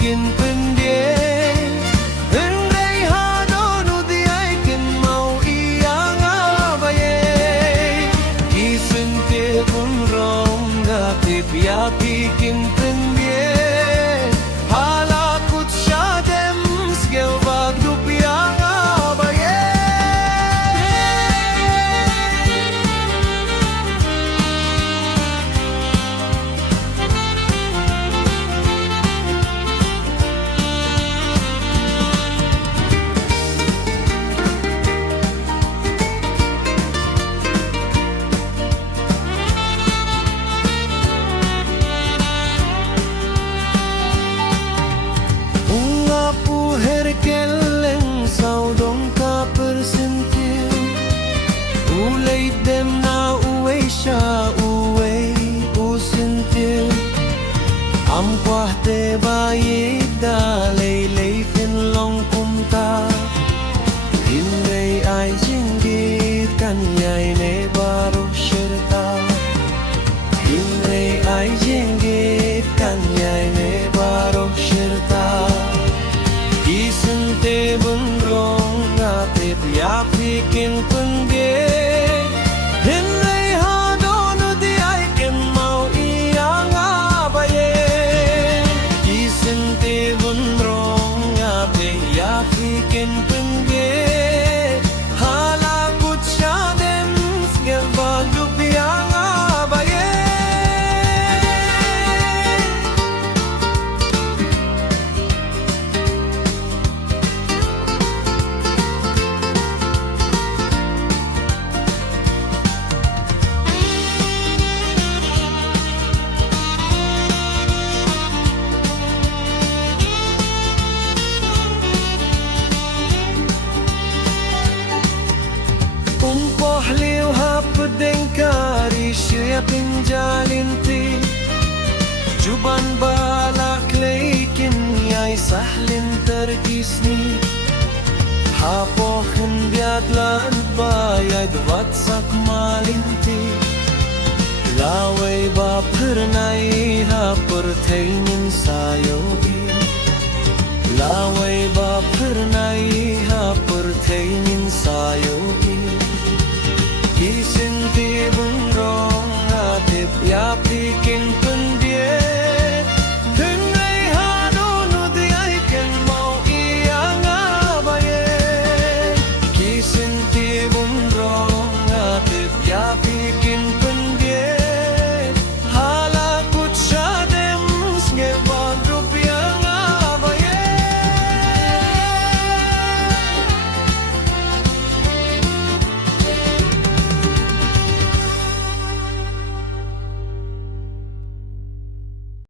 kin pendie Hendai hadonu diai Kynmaw ianga baieid Isente pun rong gatip yapi kin pendie Halakut syadem sgel bagdup ianga baieid Keleng saudong ka persentil Ulay dem na uway siya uway usentil Am kwah te baieid dalay lay finlong kumta Hindray ay jinggit kanyay ne baro syerta Hindray ay jinggit kanyay ne baro syerta Isente bundrong gatip yapi kin pendie Hindray hadonu diai Kynmaw ianga baieid Isente bundrong gatip yapi kin pendie Halakut syadem sgel bagdup ianga baieid Liu hapedeng kari syia pinjalinti Juban balak leikin yai sahlin terkisni Hapohin biadlan baieid watsak malinti Laway ba pernai hap